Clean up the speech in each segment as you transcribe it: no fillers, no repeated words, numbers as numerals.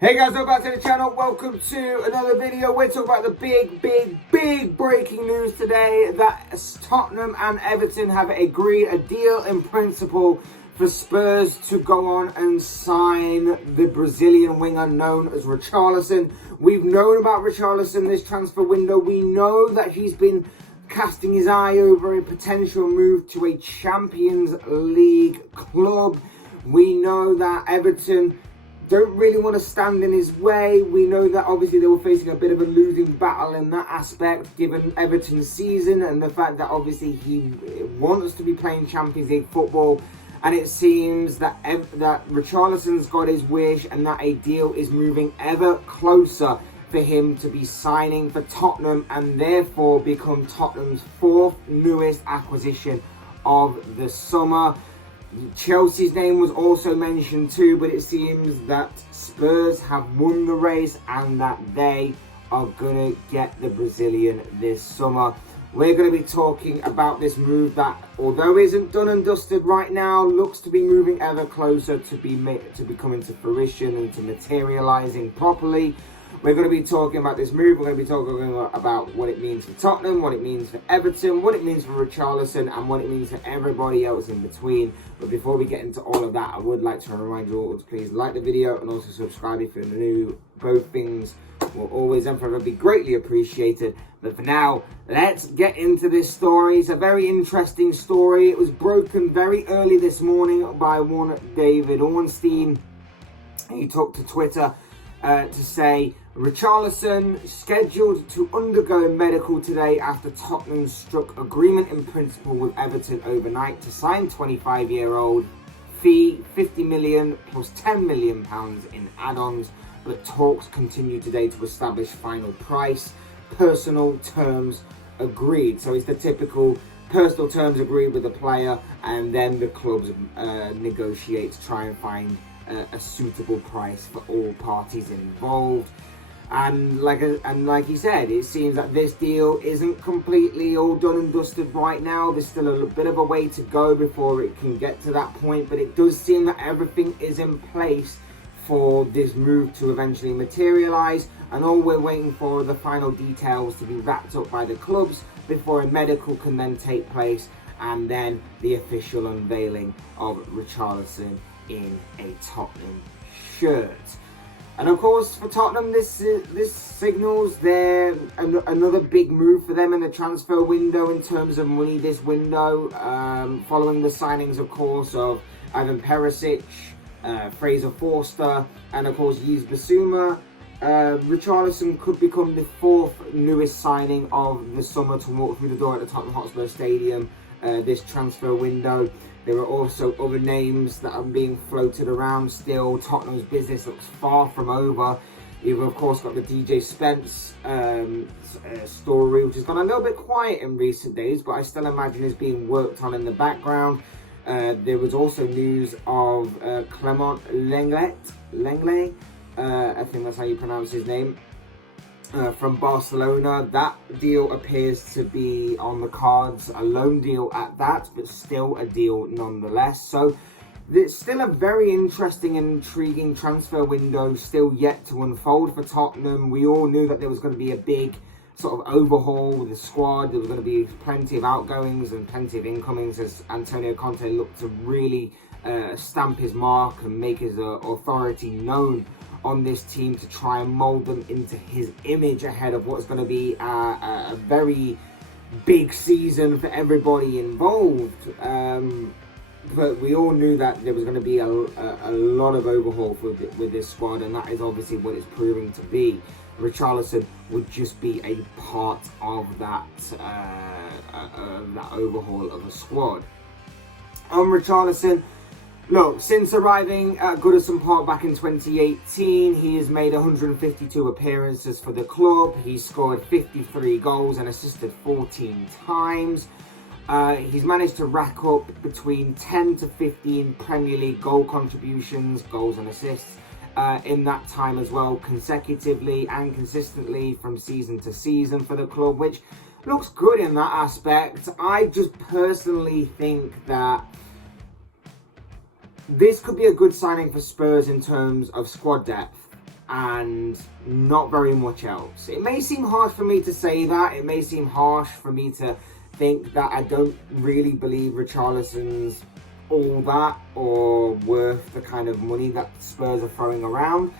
Hey guys, welcome back to the channel. Welcome to another video. We're talking about the big breaking news today that Tottenham and Everton have agreed a deal in principle for Spurs to go on and sign the Brazilian winger known as Richarlison. We've known about Richarlison this transfer window. We know that he's been casting his eye over a potential move to a Champions League club. We know that Everton don't really want to stand in his way. We know that obviously they were facing a bit of a losing battle in that aspect, given Everton's season and the fact that obviously he wants to be playing Champions League football. And it seems that Richarlison's got his wish and that a deal is moving ever closer for him to be signing for Tottenham and therefore become Tottenham's fourth newest acquisition of the summer. Chelsea's name was also mentioned too, but it seems that Spurs have won the race and that they are going to get the Brazilian this summer. We're going to be talking about this move that, although isn't done and dusted right now, looks to be moving ever closer to be coming to fruition and to materialising properly. We're going to be talking about this move. We're going to be talking about what it means for Tottenham, what it means for Everton, what it means for Richarlison, and what it means for everybody else in between. But before we get into all of that, I would like to remind you all to please like the video and also subscribe if you're new. Both things will always and forever be greatly appreciated. But for now, let's get into this story. It's a very interesting story. It was broken very early this morning by one David Ornstein. He took to Twitter to say Richarlison scheduled to undergo a medical today after Tottenham struck agreement in principle with Everton overnight to sign 25-year-old, fee 50 million plus 10 million pounds in add-ons, but talks continue today to establish final price. Personal terms agreed. So it's the typical personal terms agreed with the player, and then the clubs negotiate to try and find a suitable price for all parties involved. And like he said, it seems that this deal isn't completely all done and dusted right now. There's still a bit of a way to go before it can get to that point, but it does seem that everything is in place for this move to eventually materialise, and all we're waiting for are the final details to be wrapped up by the clubs before a medical can then take place, and then the official unveiling of Richarlison in a Tottenham shirt. And of course, for Tottenham, this signals another big move for them in the transfer window in terms of money this window, following the signings, of course, of Ivan Perisic, Fraser Forster, and of course Yves Bissouma. Richarlison could become the fourth newest signing of the summer to walk through the door at the Tottenham Hotspur Stadium this transfer window. There are also other names that are being floated around still. Tottenham's business looks far from over. You've of course got the DJ Spence story, which has gone a little bit quiet in recent days, but I still imagine is being worked on in the background. There was also news of Clement Lenglet, I think that's how you pronounce his name, from Barcelona. That deal appears to be on the cards, a loan deal at that, but still a deal nonetheless. So it's still a very interesting and intriguing transfer window still yet to unfold for Tottenham. We all knew that there was going to be a big sort of overhaul with the squad. There was going to be plenty of outgoings and plenty of incomings as Antonio Conte looked to really stamp his mark and make his authority known on this team to try and mould them into his image ahead of what's going to be a very big season for everybody involved. But we all knew that there was going to be a lot of overhaul with this squad, and that is obviously what it's proving to be. Richarlison would just be a part of that overhaul of a squad. On Richarlison, look, since arriving at Goodison Park back in 2018, he has made 152 appearances for the club. He's scored 53 goals and assisted 14 times. He's managed to rack up between 10 to 15 Premier League goal contributions, goals and assists, in that time as well, consecutively and consistently from season to season for the club, which looks good in that aspect. I just personally think that this could be a good signing for Spurs in terms of squad depth. and not very much else. It may seem harsh for me to say that. It may seem harsh for me to think that I don't really believe Richarlison's all that or worth the kind of money that Spurs are throwing around.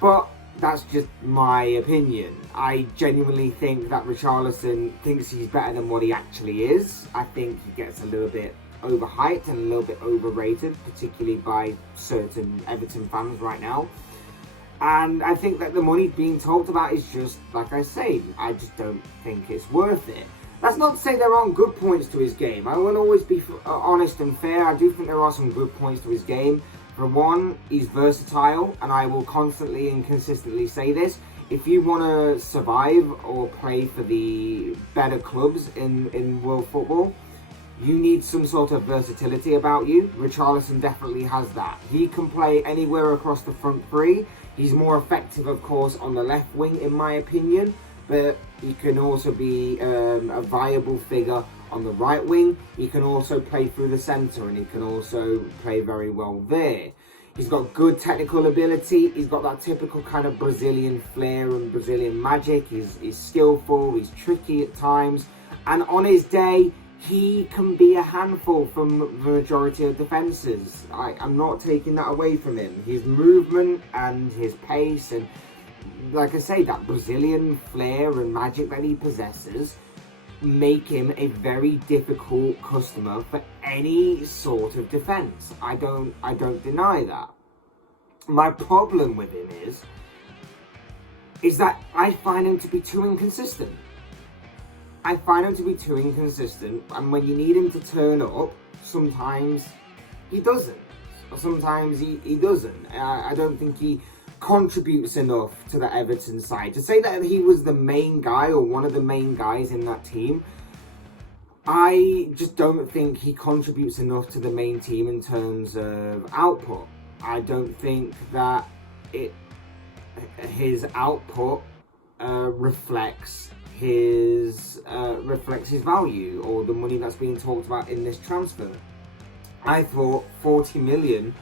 But that's just my opinion. I genuinely think that Richarlison thinks he's better than what he actually is. I think he gets a little bit overhyped and a little bit overrated, particularly by certain Everton fans right now. And I think that the money being talked about is just, like I say, I just don't think it's worth it. That's not to say there aren't good points to his game. I will always be honest and fair. I do think there are some good points to his game. For one, he's versatile, and I will constantly and consistently say this. If you want to survive or play for the better clubs in world football, you need some sort of versatility about you. Richarlison definitely has that. He can play anywhere across the front three. He's more effective, of course, on the left wing, in my opinion, but he can also be a viable figure on the right wing. He can also play through the centre, and he can also play very well there. He's got good technical ability. He's got that typical kind of Brazilian flair and Brazilian magic. He's skillful, he's tricky at times, and on his day, he can be a handful from the majority of defences. I'm not taking that away from him. His movement and his pace and, like I say, that Brazilian flair and magic that he possesses make him a very difficult customer for any sort of defence. I don't deny that. My problem with him is that I find him to be too inconsistent. I find him to be too inconsistent, and when you need him to turn up, sometimes he doesn't. Or sometimes he doesn't. I don't think he contributes enough to the Everton side. To say that he was the main guy or one of the main guys in that team, I just don't think he contributes enough to the main team in terms of output. I don't think that his output reflects his value or the money that's being talked about in this transfer. I thought 40 million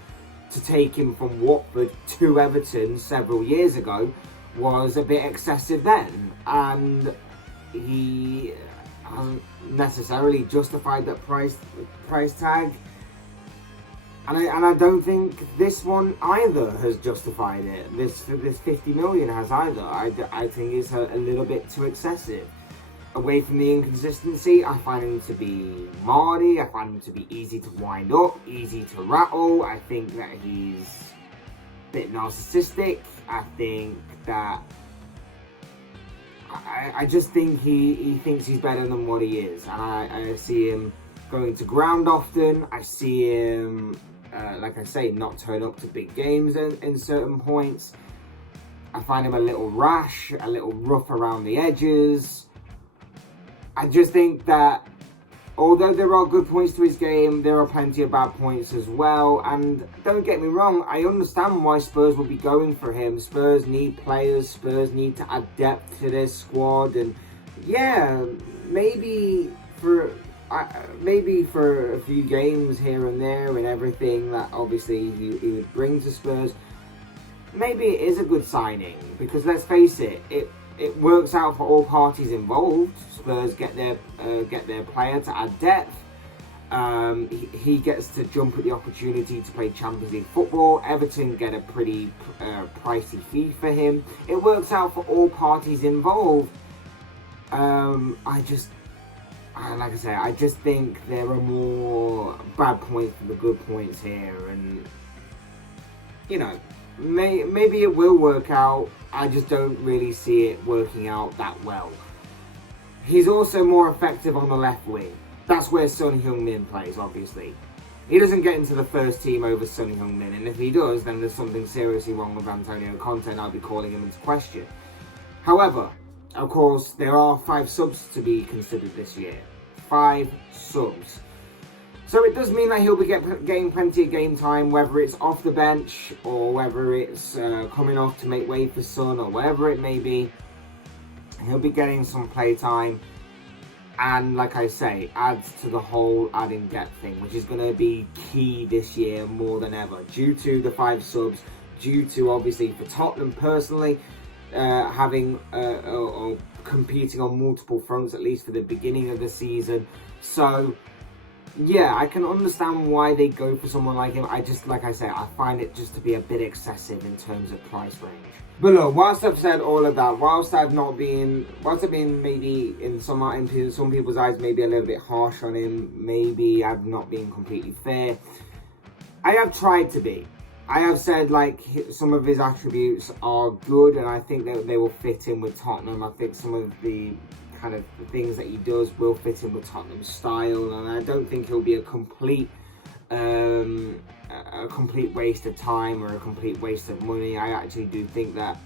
to take him from Watford to Everton several years ago was a bit excessive then, and he hasn't necessarily justified that price tag. And I don't think this one either has justified it. This 50 million has either. I think it's a little bit too excessive. Away from the inconsistency, I find him to be mardy. I find him to be easy to wind up, easy to rattle. I think that he's a bit narcissistic. I think that I just think he thinks he's better than what he is, and I see him going to ground often. I see him, like I say, not turn up to big games in certain points. I find him a little rash, a little rough around the edges. I just think that although there are good points to his game, there are plenty of bad points as well. And don't get me wrong, I understand why Spurs will be going for him. Spurs need players, Spurs need to add depth to their squad. And yeah, maybe for a few games here and there and everything that obviously he would bring to Spurs, maybe it is a good signing, because let's face it, it works out for all parties involved. Spurs get their player to add depth. He gets to jump at the opportunity to play Champions League football. Everton get a pretty pricey fee for him. It works out for all parties involved. Like I say, I just think there are more bad points than the good points here, and you know, maybe it will work out. I just don't really see it working out that well. He's also more effective on the left wing. That's where Son Heung-min plays, obviously. He doesn't get into the first team over Son Heung-min, and if he does, then there's something seriously wrong with Antonio Conte, and I'll be calling him into question. However, of course, there are 5 subs to be considered this year. 5 subs. So it does mean that he'll be getting plenty of game time, whether it's off the bench or whether it's coming off to make way for Son or whatever it may be. He'll be getting some play time, and like I say, adds to the whole adding depth thing, which is going to be key this year more than ever. Due to the 5 subs, due to, obviously, for Tottenham personally, having or competing on multiple fronts, at least for the beginning of the season. So yeah, I can understand why they go for someone like him. I just, like I say, I find it just to be a bit excessive in terms of price range. But look, whilst I've said all of that, whilst I've been maybe in some people's eyes maybe a little bit harsh on him, maybe I've not been completely fair, I have tried to be. I have said, like, some of his attributes are good, and I think that they will fit in with Tottenham. I think some of the kind of things that he does will fit in with Tottenham's style, and I don't think he'll be a complete waste of time or a complete waste of money. I actually do think that,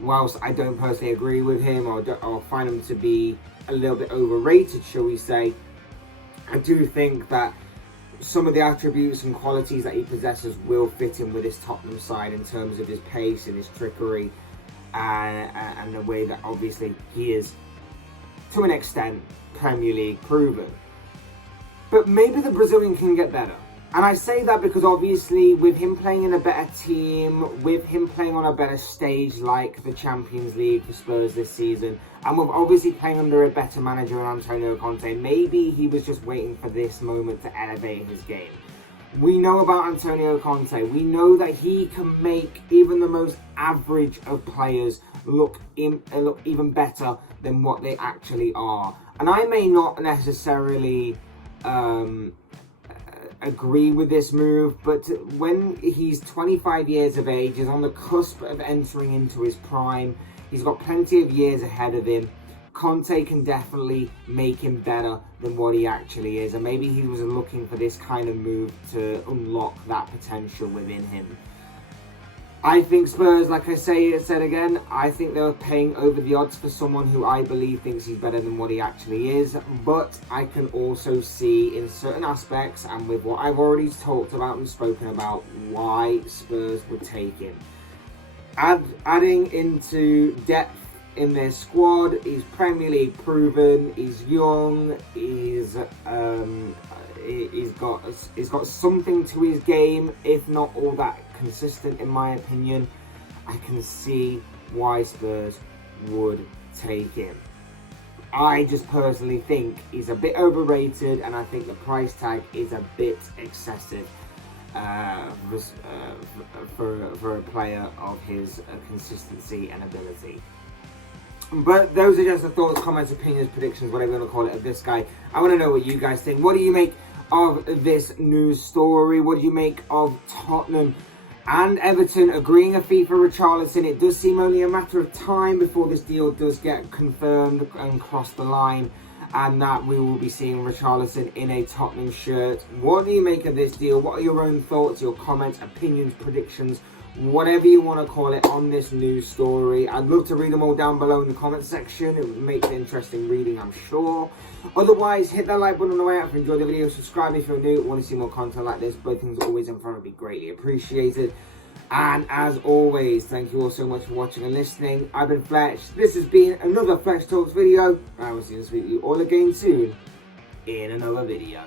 whilst I don't personally agree with him or find him to be a little bit overrated, shall we say, I do think that some of the attributes and qualities that he possesses will fit in with his Tottenham side in terms of his pace and his trickery, and the way that obviously he is, to an extent, Premier League proven. But maybe the Brazilian can get better. And I say that because obviously with him playing in a better team, with him playing on a better stage like the Champions League for Spurs this season, and with obviously playing under a better manager in Antonio Conte, maybe he was just waiting for this moment to elevate his game. We know about Antonio Conte. We know that he can make even the most average of players look even better than what they actually are. And I may not necessarily agree with this move, but when he's 25 years of age, is on the cusp of entering into his prime, he's got plenty of years ahead of him, Conte can definitely make him better than what he actually is, and maybe he was looking for this kind of move to unlock that potential within him. I think Spurs, like I said again, I think they were paying over the odds for someone who I believe thinks he's better than what he actually is, but I can also see in certain aspects, and with what I've already talked about and spoken about, why Spurs would take him. Adding into depth in their squad, he's Premier League proven, he's young, he's got something to his game, if not all that consistent in my opinion. I can see why Spurs would take him. I just personally think he's a bit overrated, and I think the price tag is a bit excessive for a player of his consistency and ability. But those are just the thoughts, comments, opinions, predictions, whatever you want to call it, of this guy. I want to know what you guys think. What do you make of this news story? What do you make of Tottenham and Everton agreeing a fee for Richarlison? It does seem only a matter of time before this deal does get confirmed and cross the line, and that we will be seeing Richarlison in a Tottenham shirt. What do you make of this deal? What are your own thoughts, your comments, opinions, predictions, whatever you want to call it, on this news story? I'd love to read them all down below in the comment section. It would make it interesting reading, I'm sure. Otherwise, hit that like button on the way out if you enjoyed the video. Subscribe if you're new, want to see more content like this. Both things always in front would be greatly appreciated. And as always, thank you all so much for watching and listening. I've been Fletch. This has been another Fletch Talks video. I will see you all again soon in another video.